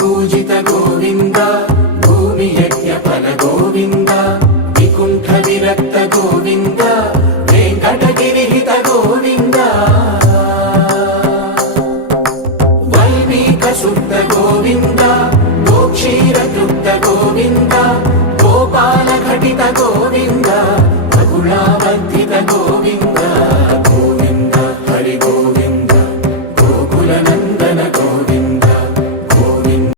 पूजित गोविन्द भूमि यज्ञफल गोविन्द विकुण्ठ विरक्त गोविन्द वेङ्कटगिरिहित गोविन्द वल्मीक शुद्ध गोविन्द गोक्षीरतृप्त गोविन्द गोपाल घटित गोविन्द बगुलावध्य